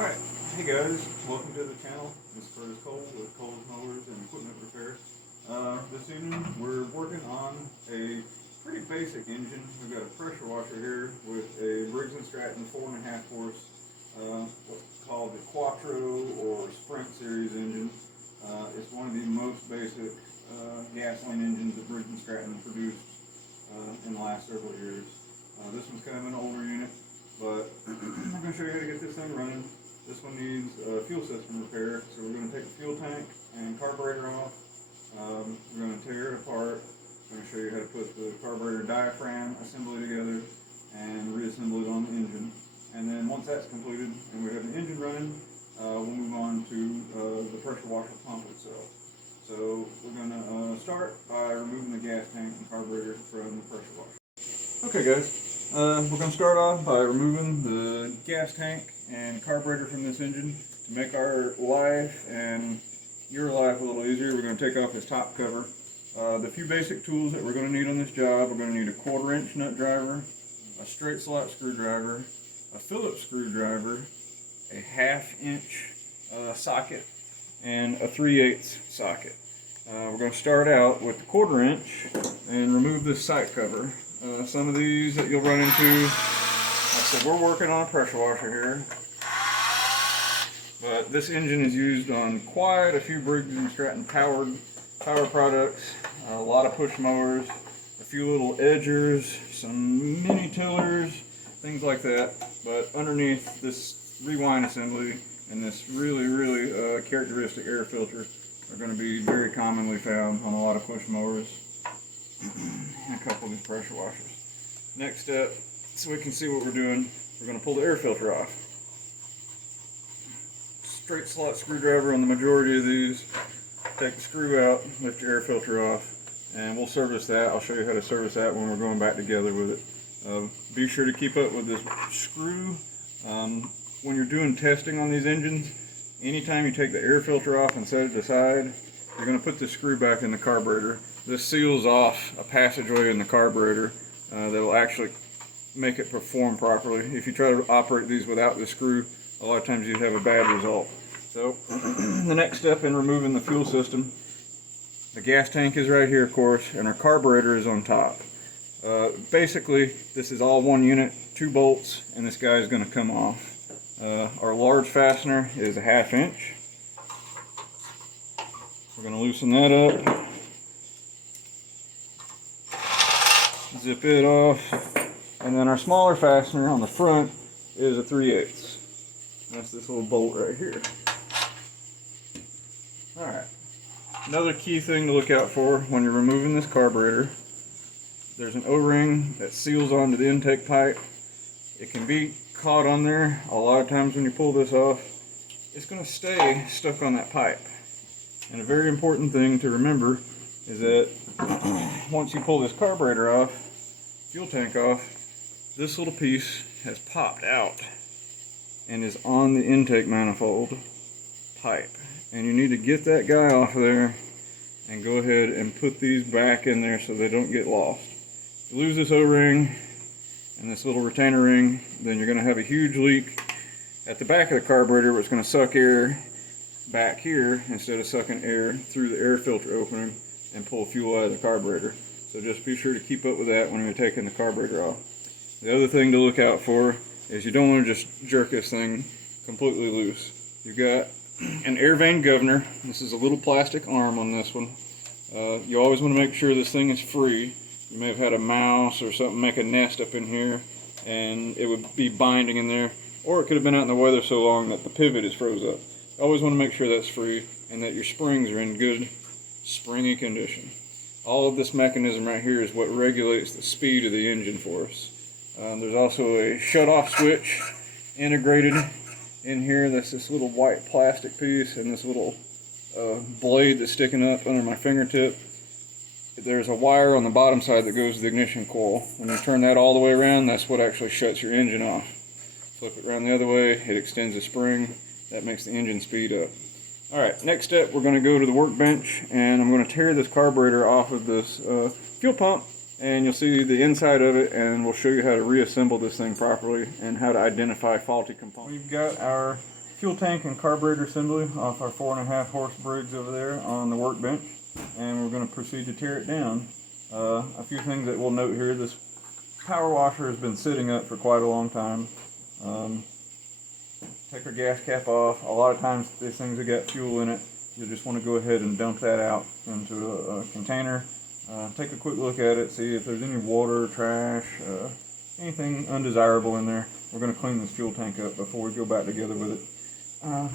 Alright, hey guys, welcome to the channel. This is Cole with Cole's Mowers and Equipment Repair. This evening we're working on a pretty basic engine. We've got a pressure washer here with a Briggs and Stratton 4.5 horse, what's called the Quattro or Sprint series engine. It's one of the most basic gasoline engines that Briggs and Stratton produced in the last several years. This one's kind of an older unit, but I'm going to show you how to get this thing running. This one needs a fuel system repair, so we're going to take the fuel tank and carburetor off. We're going to tear it apart. I'm going to show you how to put the carburetor diaphragm assembly together and reassemble it on the engine. And then once that's completed and we have the engine running, we'll move on to the pressure washer pump itself. So we're going to start by removing the gas tank and carburetor from the pressure washer. Okay guys, we're going to start off by removing the gas tank and carburetor from this engine. To make our life and your life a little easier, we're going to take off this top cover. The few basic tools that we're going to need on this job, we're going to need a 1/4 inch nut driver, a straight slot screwdriver, a Phillips screwdriver, a 1/2 inch socket, and a 3/8 socket. We're going to start out with the 1/4 inch and remove this sight cover. Some of these that you'll run into, like I said, we're working on a pressure washer here, but this engine is used on quite a few Briggs and Stratton power products, a lot of push mowers, a few little edgers, some mini tillers, things like that. But underneath this rewind assembly and this really characteristic air filter are going to be very commonly found on a lot of push mowers and a couple of these pressure washers. Next step, so we can see what we're doing, we're going to pull the air filter off. Straight slot screwdriver on the majority of these. Take the screw out, lift your air filter off, and we'll service that. I'll show you how to service that when we're going back together with it. Be sure to keep up with this screw. When you're doing testing on these engines, anytime you take the air filter off and set it aside, you're going to put the screw back in the carburetor. This seals off a passageway in the carburetor that will actually make it perform properly. If you try to operate these without the screw, a lot of times you'd have a bad result. So the next step in removing the fuel system, the gas tank is right here, of course, and our carburetor is on top. Basically, this is all one unit, 2 bolts, and this guy is going to come off. Our large fastener is a 1/2 inch. We're going to loosen that up, zip it off, and then our smaller fastener on the front is a 3/8. That's this little bolt right here. Alright, another key thing to look out for when you're removing this carburetor, there's an O-ring that seals onto the intake pipe. It can be caught on there. A lot of times when you pull this off, it's going to stay stuck on that pipe. And a very important thing to remember is that once you pull this carburetor off, fuel tank off, this little piece has popped out and is on the intake manifold pipe. And you need to get that guy off of there and go ahead and put these back in there so they don't get lost. If you lose this O-ring and this little retainer ring, then you're going to have a huge leak at the back of the carburetor where it's going to suck air back here instead of sucking air through the air filter opening and pull fuel out of the carburetor. So just be sure to keep up with that when you're taking the carburetor off. The other thing to look out for is you don't want to just jerk this thing completely loose. You've got an air vane governor. This is a little plastic arm on this one. You always want to make sure this thing is free. You may have had a mouse or something make a nest up in here and it would be binding in there, or it could have been out in the weather so long that the pivot is froze up. You always want to make sure that's free and that your springs are in good springy condition. All of this mechanism right here is what regulates the speed of the engine for us. There's also a shut-off switch integrated in here. That's this little white plastic piece and this little blade that's sticking up under my fingertip. There's a wire on the bottom side that goes to the ignition coil. When you turn that all the way around, that's what actually shuts your engine off. Flip it around the other way, it extends the spring. That makes the engine speed up. Alright, next step, we're going to go to the workbench and I'm going to tear this carburetor off of this fuel pump, and you'll see the inside of it, and we'll show you how to reassemble this thing properly and how to identify faulty components. We've got our fuel tank and carburetor assembly off our 4.5 horse Briggs over there on the workbench, and we're going to proceed to tear it down. A few things that we'll note here: this power washer has been sitting up for quite a long time. Take our gas cap off. A lot of times these things have got fuel in it. You just want to go ahead and dump that out into a container. Take a quick look at it, see if there's any water, trash, anything undesirable in there. We're going to clean this fuel tank up before we go back together with it.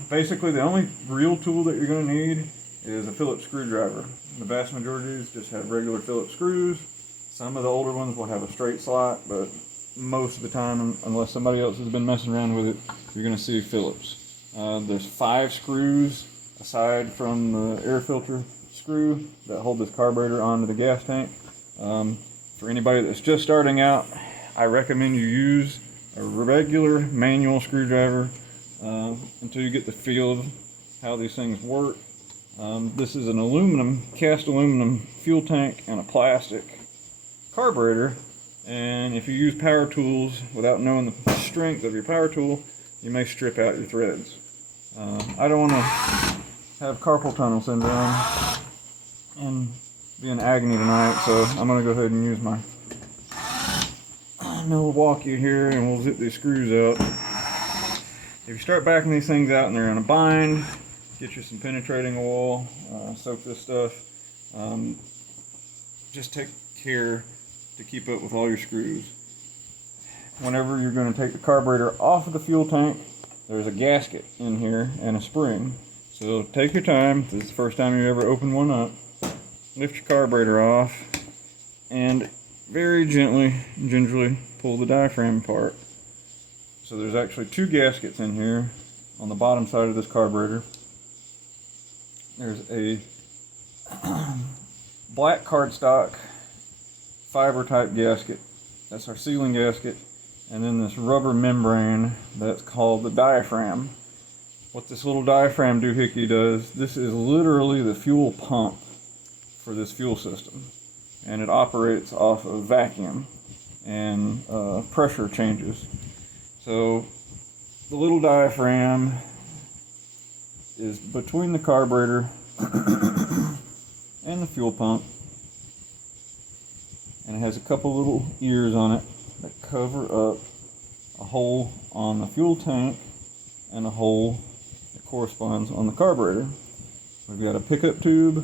Basically, the only real tool that you're going to need is a Phillips screwdriver. The vast majority just have regular Phillips screws. Some of the older ones will have a straight slot, but most of the time, unless somebody else has been messing around with it, you're going to see Phillips. There's 5 screws aside from the air filter screw that hold this carburetor onto the gas tank. For anybody that's just starting out, I recommend you use a regular manual screwdriver until you get the feel of how these things work. This is an cast aluminum fuel tank and a plastic carburetor, and if you use power tools without knowing the strength of your power tool, you may strip out your threads. I don't want to have carpal tunnel syndrome and be in agony tonight, so I'm going to go ahead and use my Milwaukee here, and we'll zip these screws out. If you start backing these things out and they're in a bind, get you some penetrating oil, soak this stuff. Just take care to keep up with all your screws. Whenever you're going to take the carburetor off of the fuel tank, there's a gasket in here and a spring. So take your time. This is the first time you ever open one up. Lift your carburetor off and very gently, gingerly pull the diaphragm apart. So there's actually 2 gaskets in here on the bottom side of this carburetor. There's a black cardstock fiber type gasket. That's our sealing gasket. And then this rubber membrane that's called the diaphragm. What this little diaphragm doohickey does, this is literally the fuel pump for this fuel system. And it operates off of vacuum and pressure changes. So the little diaphragm is between the carburetor and the fuel pump, and it has a couple little ears on it that cover up a hole on the fuel tank and a hole that corresponds on the carburetor. We've got a pickup tube,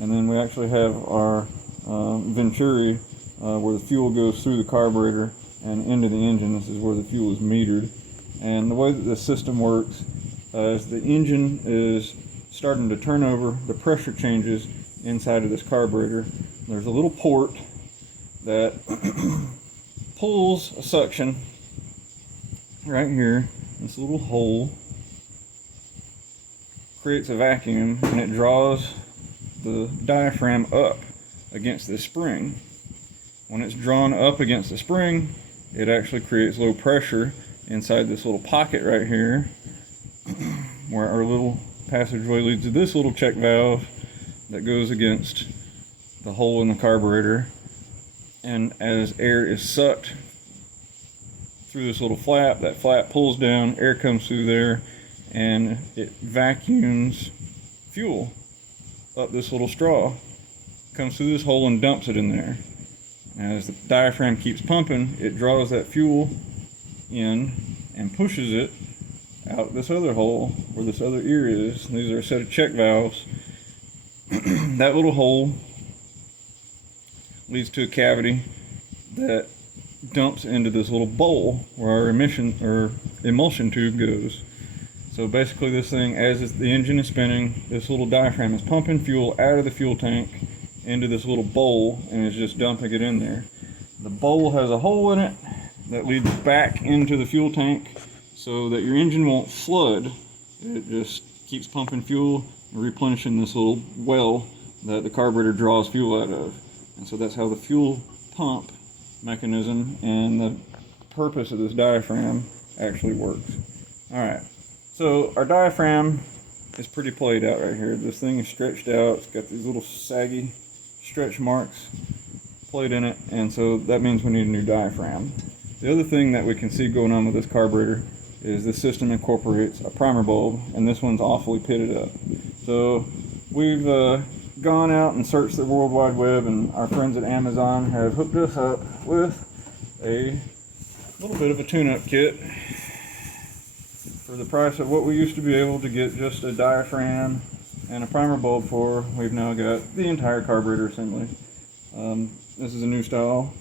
and then we actually have our venturi where the fuel goes through the carburetor and into the engine. This is where the fuel is metered. And the way that the system works is the engine is starting to turn over, the pressure changes inside of this carburetor. There's a little port that pulls a suction right here. This little hole creates a vacuum, and it draws the diaphragm up against this spring. When it's drawn up against the spring, it actually creates low pressure inside this little pocket right here, where our little passageway leads to this little check valve that goes against the hole in the carburetor. And as air is sucked through this little flap, that flap pulls down, air comes through there, and it vacuums fuel up this little straw, comes through this hole and dumps it in there. As the diaphragm keeps pumping, it draws that fuel in and pushes it out this other hole where this other ear is. These are a set of check valves. That little hole leads to a cavity that dumps into this little bowl where our emulsion tube goes. So basically this thing, as the engine is spinning, this little diaphragm is pumping fuel out of the fuel tank into this little bowl and is just dumping it in there. The bowl has a hole in it that leads back into the fuel tank so that your engine won't flood. It just keeps pumping fuel and replenishing this little well that the carburetor draws fuel out of. And so that's how the fuel pump mechanism and the purpose of this diaphragm actually works. Alright, so our diaphragm is pretty played out right here. This thing is stretched out. It's got these little saggy stretch marks played in it, and so that means we need a new diaphragm. The other thing that we can see going on with this carburetor is this system incorporates a primer bulb, and this one's awfully pitted up. So we've gone out and searched the World Wide Web, and our friends at Amazon have hooked us up with a little bit of a tune-up kit for the price of what we used to be able to get just a diaphragm and a primer bulb for. We've now got the entire carburetor assembly. This is a new style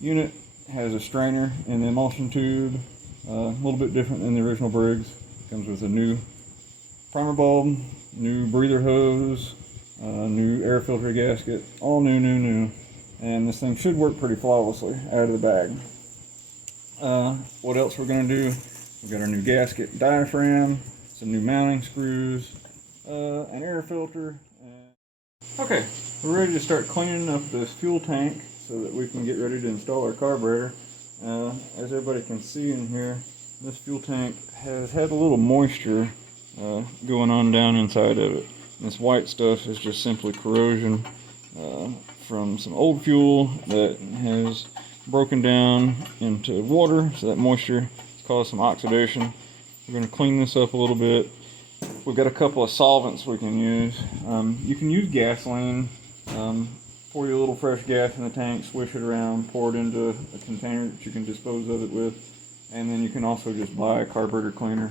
unit, has a strainer in the emulsion tube, a little bit different than the original Briggs. Comes with a new primer bulb, new breather hose, new air filter gasket, all new. And this thing should work pretty flawlessly out of the bag. What else we're going to do? We've got our new gasket diaphragm, some new mounting screws, an air filter. Okay, we're ready to start cleaning up this fuel tank so that we can get ready to install our carburetor. As everybody can see in here, this fuel tank has had a little moisture going on down inside of it. This white stuff is just simply corrosion from some old fuel that has broken down into water, so that moisture has caused some oxidation. We're going to clean this up a little bit. We've got a couple of solvents we can use. You can use gasoline. Pour your little fresh gas in the tank, swish it around, pour it into a container that you can dispose of it with, and then you can also just buy a carburetor cleaner,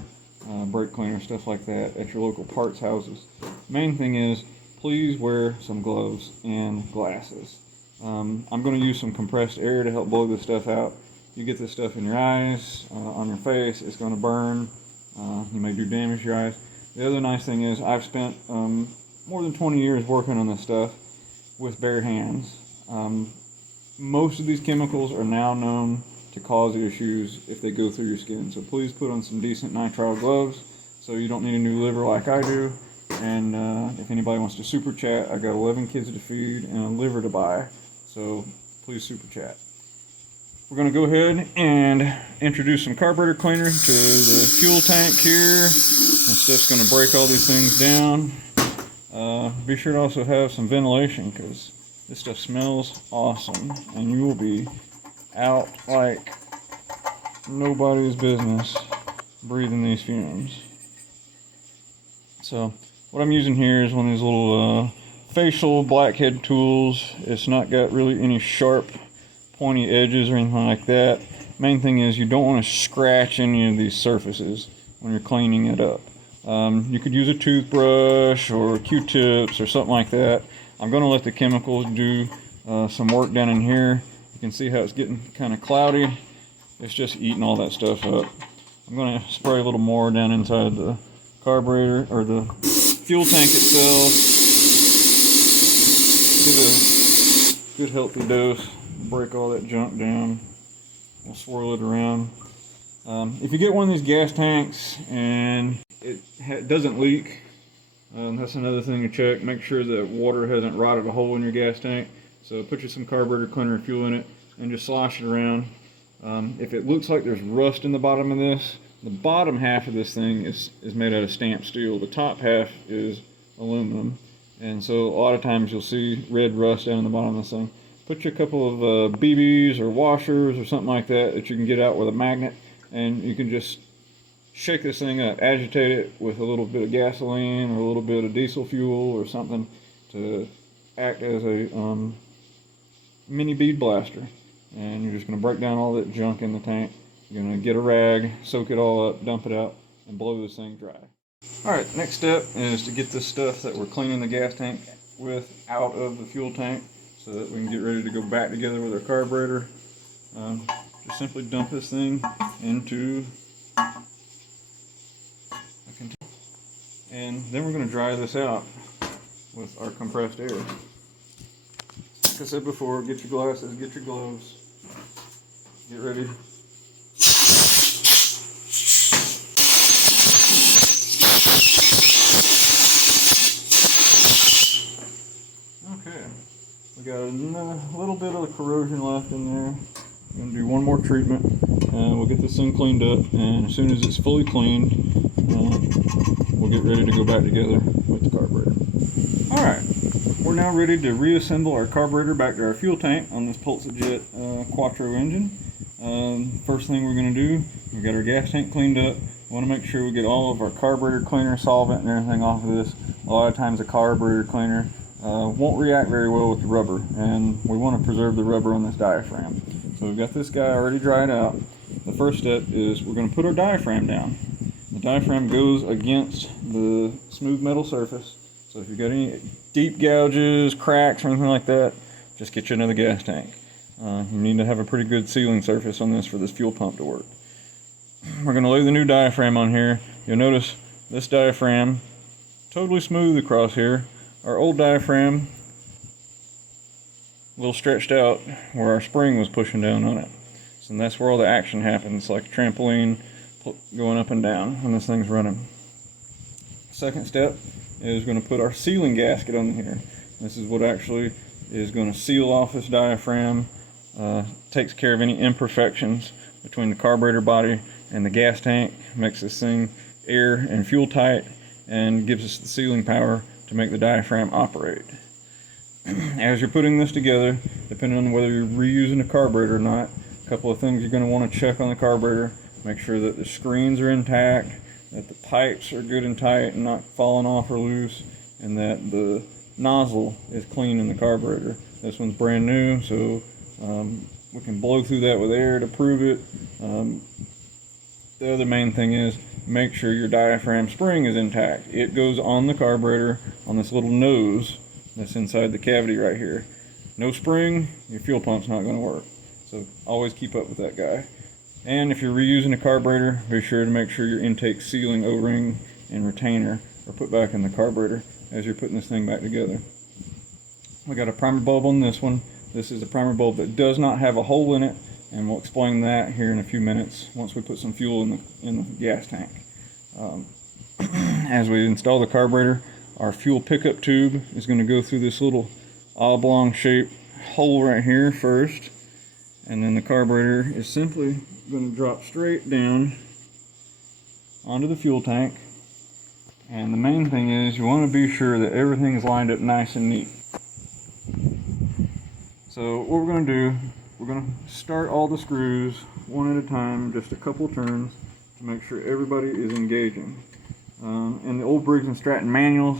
brake cleaner, stuff like that at your local parts houses. Main thing is, please wear some gloves and glasses. I'm going to use some compressed air to help blow this stuff out. You get this stuff in your eyes, on your face, it's going to burn. You may do damage to your eyes. The other nice thing is I've spent more than 20 years working on this stuff with bare hands. Most of these chemicals are now known to cause issues if they go through your skin. So please put on some decent nitrile gloves so you don't need a new liver like I do. And if anybody wants to super chat, I got 11 kids to feed and a liver to buy. So please super chat. We're going to go ahead and introduce some carburetor cleaner to the fuel tank here. This stuff's going to break all these things down. Be sure to also have some ventilation because this stuff smells awesome and you will be out like nobody's business breathing these fumes. So what I'm using here is one of these little facial blackhead tools. It's not got really any sharp pointy edges or anything like that. Main thing is you don't want to scratch any of these surfaces when you're cleaning it up. You could use a toothbrush or Q-tips or something like that. I'm going to let the chemicals do some work down in here. You can see how it's getting kind of cloudy. It's just eating all that stuff up. I'm going to spray a little more down inside the carburetor or the fuel tank itself. Give it a good healthy dose. Break all that junk down. We'll swirl it around. If you get one of these gas tanks and it doesn't leak, that's another thing to check. Make sure that water hasn't rotted a hole in your gas tank. So put you some carburetor cleaner and fuel in it and just slosh it around. If it looks like there's rust in the bottom of this, the bottom half of this thing is made out of stamped steel. The top half is aluminum. And so a lot of times you'll see red rust down in the bottom of this thing. Put you a couple of BBs or washers or something like that you can get out with a magnet, and you can just shake this thing up, agitate it with a little bit of gasoline or a little bit of diesel fuel or something to act as a mini bead blaster. And you're just going to break down all that junk in the tank. You're going to get a rag, soak it all up, dump it out, and blow this thing dry. Alright, next step is to get this stuff that we're cleaning the gas tank with out of the fuel tank so that we can get ready to go back together with our carburetor. Just simply dump this thing into a container. And then we're going to dry this out with our compressed air. Like I said before, get your glasses, get your gloves, get ready. Okay, we got a little bit of the corrosion left in there. I'm going to do one more treatment and we'll get this thing cleaned up, and as soon as it's fully cleaned, we'll get ready to go back together with the carburetor. Alright, we're now ready to reassemble our carburetor back to our fuel tank on this Pulsa Quattro engine. First thing we're going to do, we got our gas tank cleaned up. We want to make sure we get all of our carburetor cleaner solvent and everything off of this. A lot of times the carburetor cleaner won't react very well with the rubber, and we want to preserve the rubber on this diaphragm. So we've got this guy already dried out. The first step is we're going to put our diaphragm down. The diaphragm goes against the smooth metal surface. So if you've got any deep gouges, cracks, or anything like that, just get you another gas tank. You need to have a pretty good sealing surface on this for this fuel pump to work. We're going to lay the new diaphragm on here. You'll notice this diaphragm totally smooth across here. Our old diaphragm a little stretched out where our spring was pushing down on it. So that's where all the action happens, like a trampoline going up and down when this thing's running. Second step is going to put our sealing gasket on here. This is what actually is going to seal off this diaphragm, takes care of any imperfections between the carburetor body and the gas tank, makes this thing air and fuel tight, and gives us the sealing power to make the diaphragm operate. As you're putting this together, depending on whether you're reusing a carburetor or not, a couple of things you're going to want to check on the carburetor. Make sure that the screens are intact, that the pipes are good and tight and not falling off or loose, and that the nozzle is clean in the carburetor. This one's brand new, so we can blow through that with air to prove it. The other main thing is make sure your diaphragm spring is intact. It goes on the carburetor on this little nose that's inside the cavity right here. No spring, your fuel pump's not going to work. So always keep up with that guy. And if you're reusing a carburetor, be sure to make sure your intake sealing O-ring and retainer are put back in the carburetor as you're putting this thing back together. We got a primer bulb on this one. This is a primer bulb that does not have a hole in it, and we'll explain that here in a few minutes once we put some fuel in the gas tank. As we install the carburetor, our fuel pickup tube is going to go through this little oblong shaped hole right here first, and then the carburetor is simply going to drop straight down onto the fuel tank. And the main thing is you want to be sure that everything is lined up nice and neat. So what we're going to do, we're going to start all the screws one at a time, just a couple turns, to make sure everybody is engaging. In the old Briggs and Stratton manuals,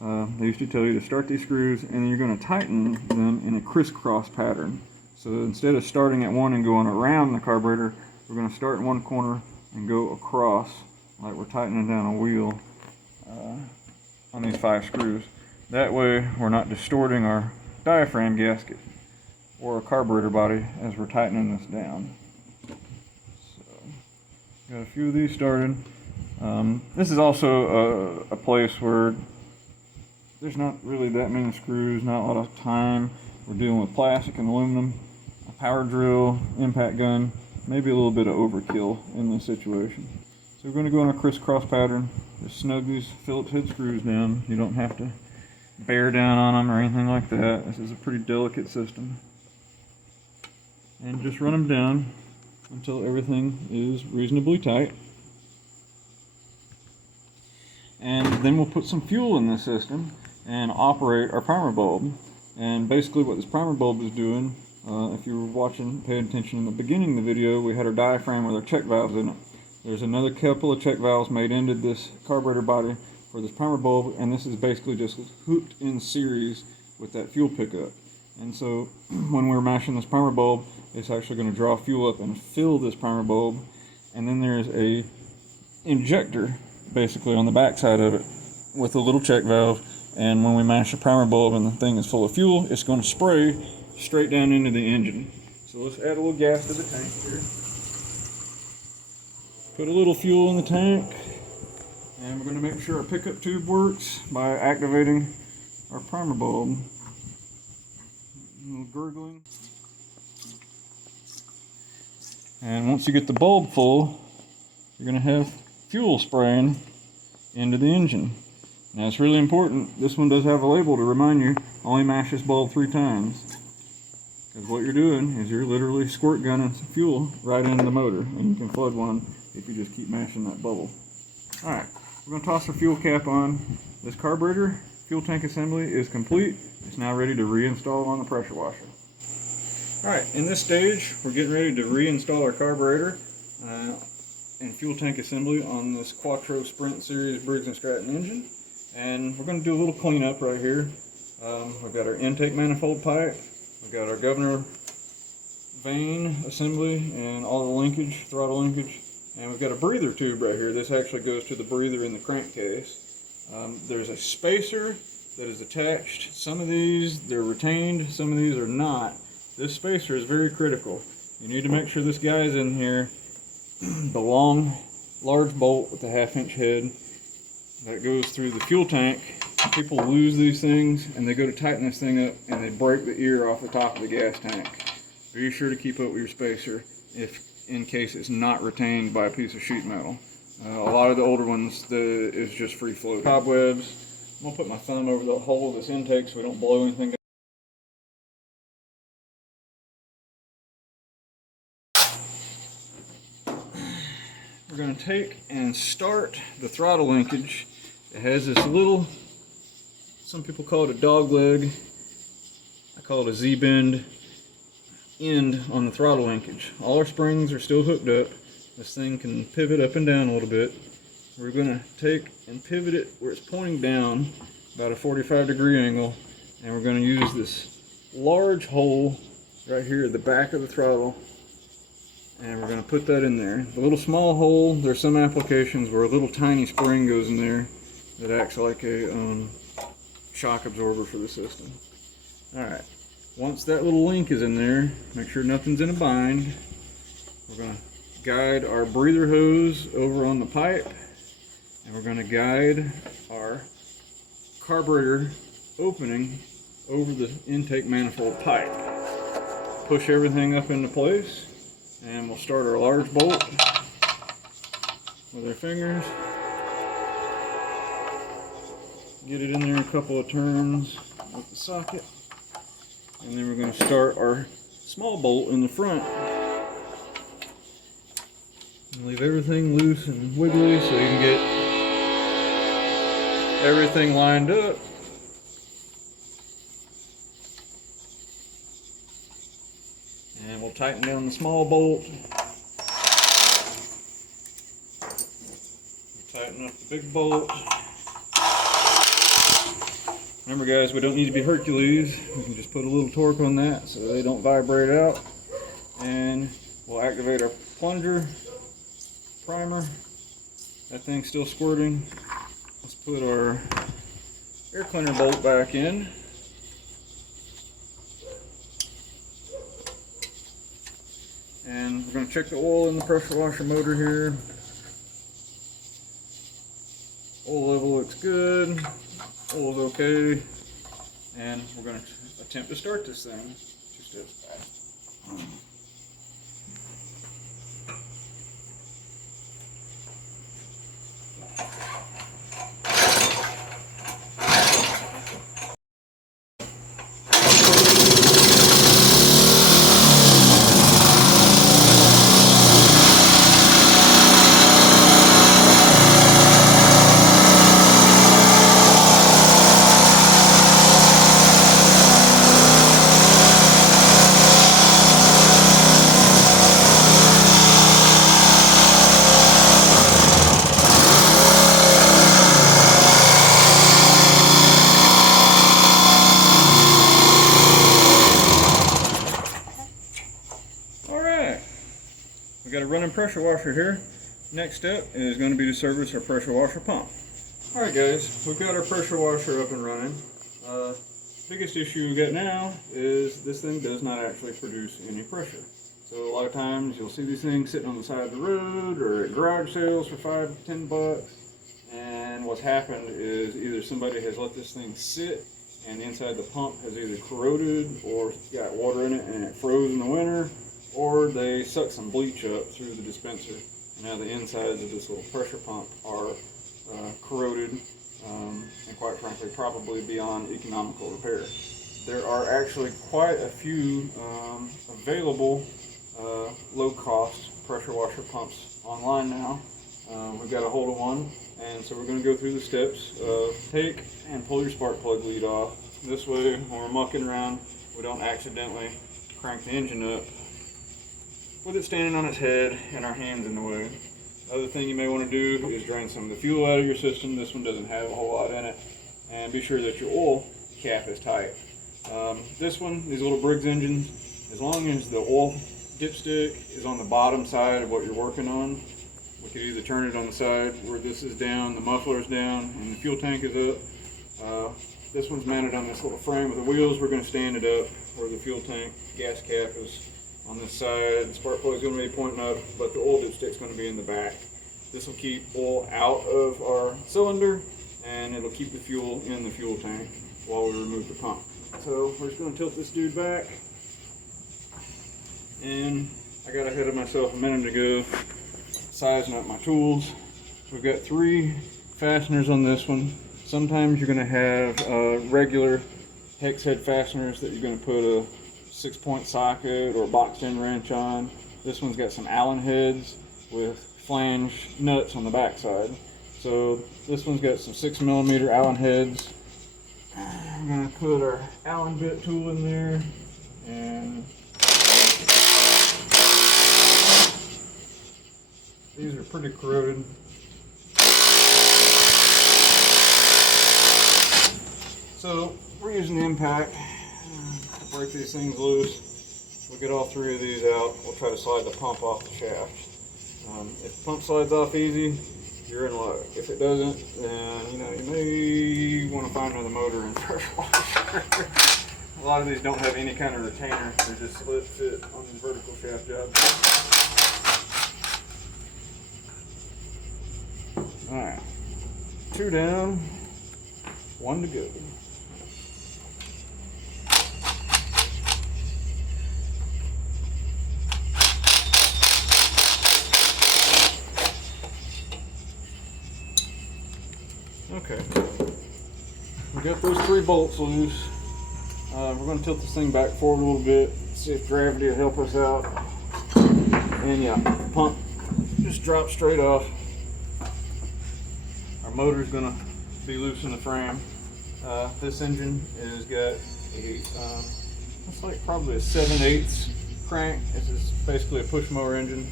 they used to tell you to start these screws and then you're going to tighten them in a crisscross pattern. So instead of starting at one and going around the carburetor, we're going to start in one corner and go across like we're tightening down a wheel on these 5 screws. That way we're not distorting our diaphragm gasket or our carburetor body as we're tightening this down. So, got a few of these started. This is also a place where there's not really that many screws, not a lot of time. We're dealing with plastic and aluminum, a power drill, impact gun, maybe a little bit of overkill in this situation. So we're going to go in a crisscross pattern, just snug these Phillips head screws down. You don't have to bear down on them or anything like that. This is a pretty delicate system. And just run them down until everything is reasonably tight. And then we'll put some fuel in this system and operate our primer bulb. And basically what this primer bulb is doing, if you were watching, paying attention in the beginning of the video, we had our diaphragm with our check valves in it. There's another couple of check valves made into this carburetor body for this primer bulb, and this is basically just hooked in series with that fuel pickup. And so when we're mashing this primer bulb, it's actually going to draw fuel up and fill this primer bulb. And then there's a injector basically on the back side of it with a little check valve, and when we mash the primer bulb and the thing is full of fuel, it's going to spray straight down into the engine. So let's add a little gas to the tank here. Put a little fuel in the tank, and we're going to make sure our pickup tube works by activating our primer bulb. A little gurgling. And once you get the bulb full, you're going to have fuel spraying into the engine. Now it's really important, this one does have a label to remind you, only mash this bulb 3 times. Because what you're doing is you're literally squirt gunning some fuel right into the motor, and you can flood one if you just keep mashing that bubble. Alright, we're going to toss our fuel cap on. This carburetor fuel tank assembly is complete. It's now ready to reinstall on the pressure washer. Alright, in this stage, we're getting ready to reinstall our carburetor and fuel tank assembly on this Quattro Sprint Series Briggs and Stratton engine. And we're going to do a little cleanup right here. We've got our intake manifold pipe, we've got our governor vane assembly and all the linkage, throttle linkage, and we've got a breather tube right here. This actually goes to the breather in the crankcase. There's a spacer that is attached. Some of these, they're retained, some of these are not. This spacer is very critical. You need to make sure this guy's in here. The long, large bolt with the 1/2-inch head that goes through the fuel tank. People lose these things and they go to tighten this thing up and they break the ear off the top of the gas tank. Be sure to keep up with your spacer in case it's not retained by a piece of sheet metal. A lot of the older ones, it's just free flow. Cobwebs. I'm going to put my thumb over the hole of this intake so we don't blow anything up. We're going to take and start the throttle linkage. It has this little, some people call it a dog leg, I call it a Z-bend end on the throttle linkage. All our springs are still hooked up. This thing can pivot up and down a little bit. We're going to take and pivot it where it's pointing down, about a 45-degree angle, and we're going to use this large hole right here at the back of the throttle, and we're going to put that in there. The little small hole, there's some applications where a little tiny spring goes in there that acts like a shock absorber for the system. Alright, once that little link is in there, make sure nothing's in a bind. We're going to guide our breather hose over on the pipe, and we're going to guide our carburetor opening over the intake manifold pipe. Push everything up into place, and we'll start our large bolt with our fingers. Get it in there a couple of turns with the socket, and then we're going to start our small bolt in the front. And leave everything loose and wiggly so you can get everything lined up. And we'll tighten down the small bolt. Tighten up the big bolt. Remember guys, we don't need to be Hercules. We can just put a little torque on that so they don't vibrate out. And we'll activate our plunger primer. That thing's still squirting. Let's put our air cleaner bolt back in. And we're going to check the oil in the pressure washer motor here. Oil level looks good. Oil's okay. And we're going to attempt to start this thing. Just as fast. We've got a running pressure washer here. Next step is going to be to service our pressure washer pump. Alright guys, we've got our pressure washer up and running. Biggest issue we've got now is this thing does not actually produce any pressure. So a lot of times you'll see these things sitting on the side of the road or at garage sales for $5 to $10. And what's happened is either somebody has let this thing sit and inside the pump has either corroded or got water in it and it froze in the winter, or they sucked some bleach up through the dispenser. And now the insides of this little pressure pump are corroded and quite frankly probably beyond economical repair. There are actually quite a few available low-cost pressure washer pumps online now. We've got a hold of one, and so we're going to go through the steps of take and pull your spark plug lead off. This way, when we're mucking around, we don't accidentally crank the engine up with it standing on its head and our hands in the way. Other thing you may want to do is drain some of the fuel out of your system. This one doesn't have a whole lot in it. And be sure that your oil cap is tight. This one, these little Briggs engines, as long as the oil dipstick is on the bottom side of what you're working on, we could either turn it on the side where this is down, the muffler is down, and the fuel tank is up. This one's mounted on this little frame with the wheels. We're going to stand it up where the fuel tank gas cap is on this side. The spark plug is going to be pointing up, but the oil dipstick is going to be in the back. This will keep oil out of our cylinder, and it'll keep the fuel in the fuel tank while we remove the pump. So we're just going to tilt this dude back. And I got ahead of myself a minute ago, sizing up my tools. We've got 3 fasteners on this one. Sometimes you're going to have regular hex head fasteners that you're going to put a 6-point socket or boxed in wrench on. This one's got some Allen heads with flange nuts on the back side. So this one's got some 6mm Allen heads. I'm going to put our Allen bit tool in there, and these are pretty corroded. So we're using the impact to break these things loose. We'll get all 3 of these out. We'll try to slide the pump off the shaft. If the pump slides off easy, you're in luck. If it doesn't, then you may want to find another motor and pressure washer. A lot of these don't have any kind of retainer. They're just split fit on these vertical shaft jobs. Alright, 2 down, 1 to go. Okay, we got those 3 bolts loose. We're going to tilt this thing back forward a little bit, see if gravity will help us out. And yeah, the pump just drops straight off. Our motor is going to be loose in the frame. This engine has got a, it's like probably a 7/8 crank. This is basically a push mower engine.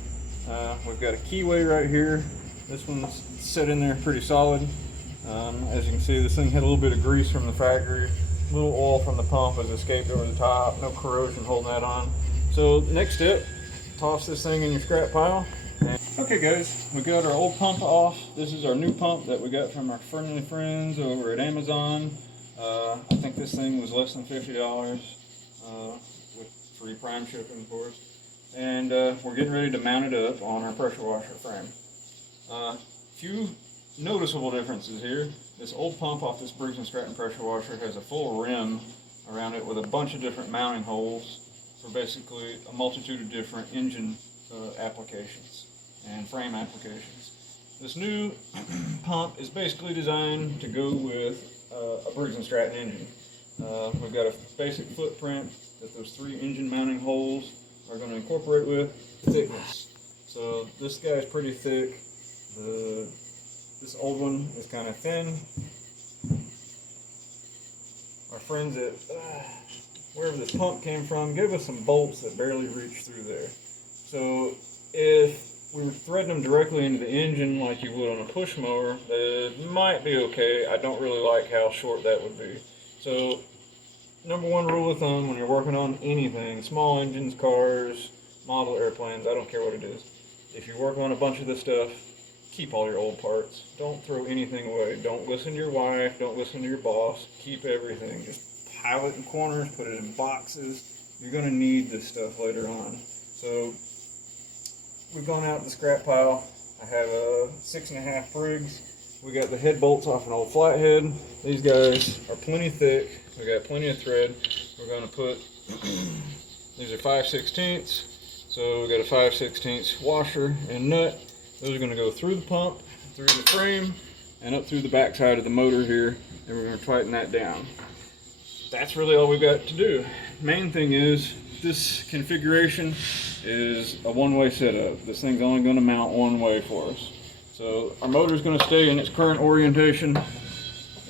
We've got a keyway right here. This one's set in there pretty solid. As you can see, this thing had a little bit of grease from the factory. A little oil from the pump has escaped over the top. No corrosion holding that on. So the next step, toss this thing in your scrap pile. Okay guys, we got our old pump off. This is our new pump that we got from our friendly friends over at Amazon. I think this thing was less than $50 with free Prime shipping, of course. And we're getting ready to mount it up on our pressure washer frame. Few noticeable differences here. This old pump off this Briggs and Stratton pressure washer has a full rim around it with a bunch of different mounting holes for basically a multitude of different engine applications and frame applications. This new pump is basically designed to go with a Briggs and Stratton engine. We've got a basic footprint that those 3 engine mounting holes are going to incorporate with. Thickness. So this guy's pretty thick. This old one is kind of thin. Our friends at wherever this pump came from gave us some bolts that barely reach through there. So if we were threading them directly into the engine like you would on a push mower, it might be okay. I don't really like how short that would be. So number 1 rule of thumb when you're working on anything, small engines, cars, model airplanes, I don't care what it is. If you're working on a bunch of this stuff, keep all your old parts. Don't throw anything away. Don't listen to your wife. Don't listen to your boss. Keep everything. Just pile it in corners. Put it in boxes. You're going to need this stuff later on. So we've gone out to the scrap pile. I have a 6.5 Briggs. We got the head bolts off an old flathead. These guys are plenty thick. We got plenty of thread. We're going to put, these are 5/16. So we got a 5/16 washer and nut. Those are going to go through the pump, through the frame, and up through the back side of the motor here, and we're going to tighten that down. That's really all we've got to do. Main thing is, this configuration is a one-way setup. This thing's only going to mount one way for us. So our motor is going to stay in its current orientation,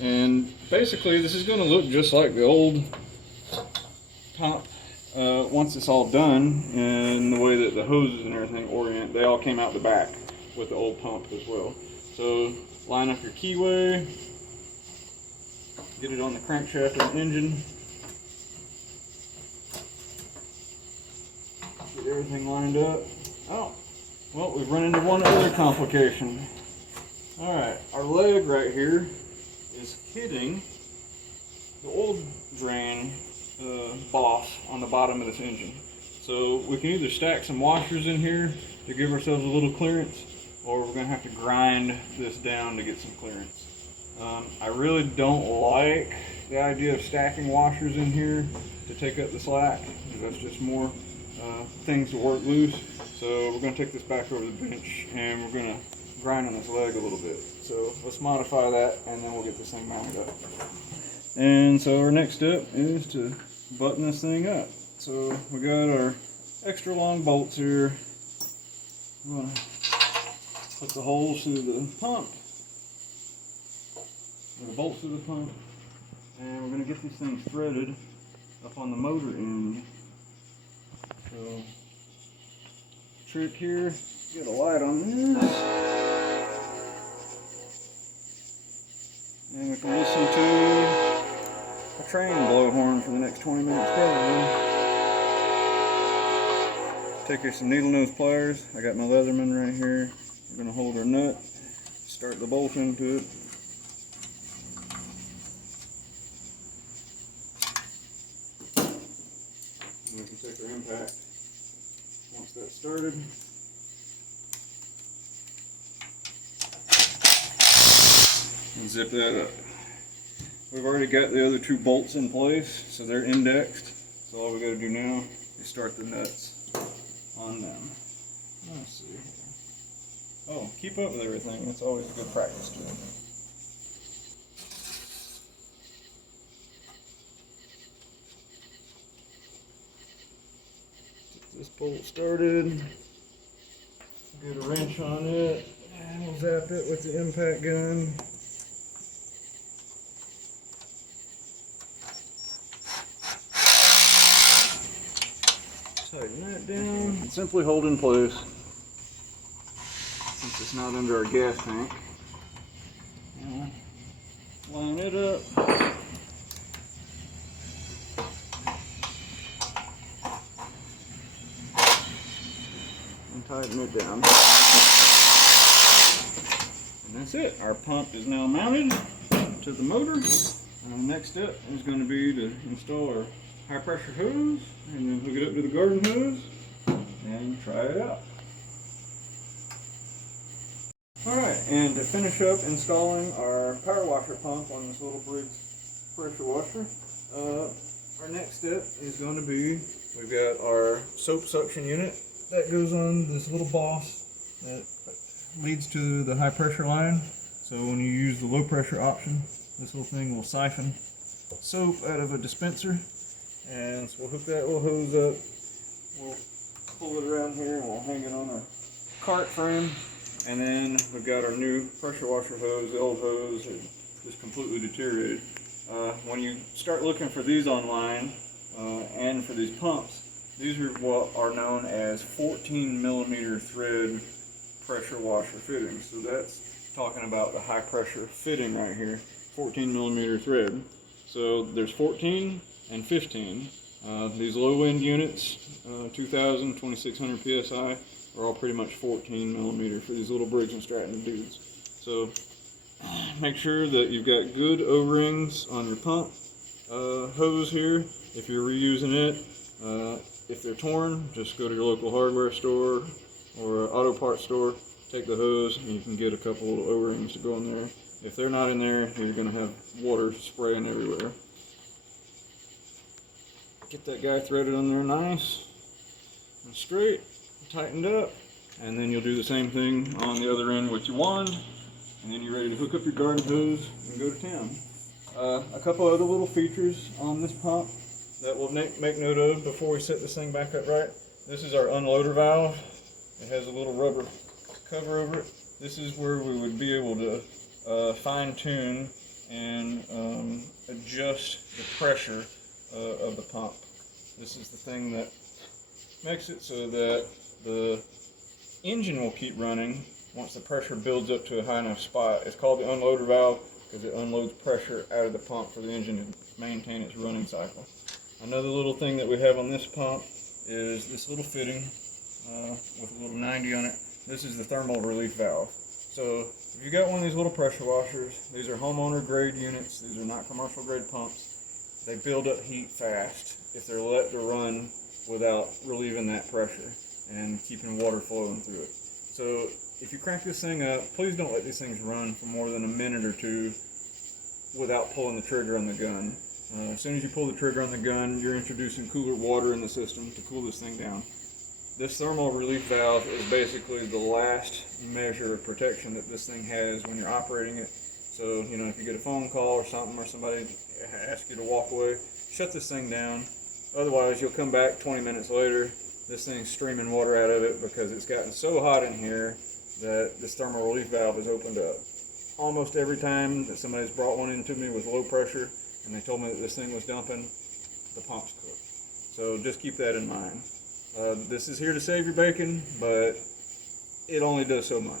and basically this is going to look just like the old pump once it's all done and the way that the hoses and everything orient, they all came out the back with the old pump as well. So line up your keyway, get it on the crankshaft of the engine, get everything lined up. Oh, well, we've run into one other complication. Alright, our leg right here is hitting the oil drain boss on the bottom of this engine. So we can either stack some washers in here to give ourselves a little clearance, or we're going to have to grind this down to get some clearance. I really don't like the idea of stacking washers in here to take up the slack, because that's just more things to work loose. So we're going to take this back over the bench and we're going to grind on this leg a little bit. So let's modify that and then we'll get this thing mounted up. And so our next step is to button this thing up. So we got our extra long bolts here. We're going to put the holes through the pump, or the bolts through the pump, and we're going to get these things threaded up on the motor end. So trick here, get a light on this, and we can listen to a train blowhorn for the next 20 minutes probably. Take here some needle nose pliers. I got my Leatherman right here. We're going to hold our nut, start the bolt into it. And we can take our impact once that's started. And zip that up. We've already got the other two bolts in place, so they're indexed. So all we got to do now is start the nuts on them. Let's see here. Oh, keep up with everything. That's always a good practice tool. Get this bolt started. Get a wrench on it, and we'll zap it with the impact gun. Tighten that down and simply hold in place. Since it's not under our gas tank, and line it up. And tighten it down. And that's it. Our pump is now mounted to the motor. And the next step is going to be to install our high pressure hose and then hook it up to the garden hose and try it out. Alright, and to finish up installing our power washer pump on this little Briggs pressure washer, our next step is going to be, we've got our soap suction unit that goes on this little boss that leads to the high pressure line. So when you use the low pressure option, this little thing will siphon soap out of a dispenser. And so we'll hook that little hose up, we'll pull it around here and we'll hang it on our cart frame. And then we've got our new pressure washer hose. The old hose is just completely deteriorated. When you start looking for these online and for these pumps, these are what are known as 14mm thread pressure washer fittings. So that's talking about the high pressure fitting right here, 14mm thread. So there's 14 and 15. These low end units, 2000, 2600 psi, are all pretty much 14mm for these little Briggs and Stratton dudes. So make sure that you've got good O-rings on your pump hose here if you're reusing it. If they're torn, just go to your local hardware store or auto parts store, take the hose, and you can get a couple little O-rings to go in there. If they're not in there, you're going to have water spraying everywhere. Get that guy threaded on there nice and straight, tightened up, and then you'll do the same thing on the other end with your wand, and then you're ready to hook up your garden hose and go to town. A couple other little features on this pump that we'll make note of before we set this thing back up right. This is our unloader valve. It has a little rubber cover over it. This is where we would be able to fine tune and adjust the pressure of the pump. This is the thing that makes it so that the engine will keep running once the pressure builds up to a high enough spot. It's called the unloader valve because it unloads pressure out of the pump for the engine to maintain its running cycle. Another little thing that we have on this pump is this little fitting with a little 90 on it. This is the thermal relief valve. So if you got one of these little pressure washers, these are homeowner grade units. These are not commercial grade pumps. They build up heat fast if they're let to run without relieving that pressure and keeping water flowing through it. So if you crank this thing up, please don't let these things run for more than a minute or two without pulling the trigger on the gun. As soon as you pull the trigger on the gun, you're introducing cooler water in the system to cool this thing down. This thermal relief valve is basically the last measure of protection that this thing has when you're operating it. So, you know, if you get a phone call or something, or somebody asks you to walk away, shut this thing down. Otherwise, you'll come back 20 minutes later, this thing's streaming water out of it because it's gotten so hot in here that this thermal relief valve is opened up. Almost every time that somebody's brought one into me with low pressure and they told me that this thing was dumping, the pump's cooked. So just keep that in mind. This is here to save your bacon, but it only does so much.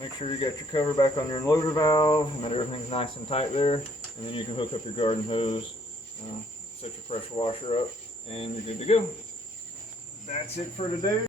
Make sure you got your cover back on your unloader valve and that everything's nice and tight there, and then you can hook up your garden hose, set your pressure washer up, and you're good to go. That's it for today.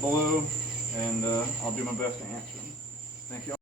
below, and I'll do my best to answer them. Thank you.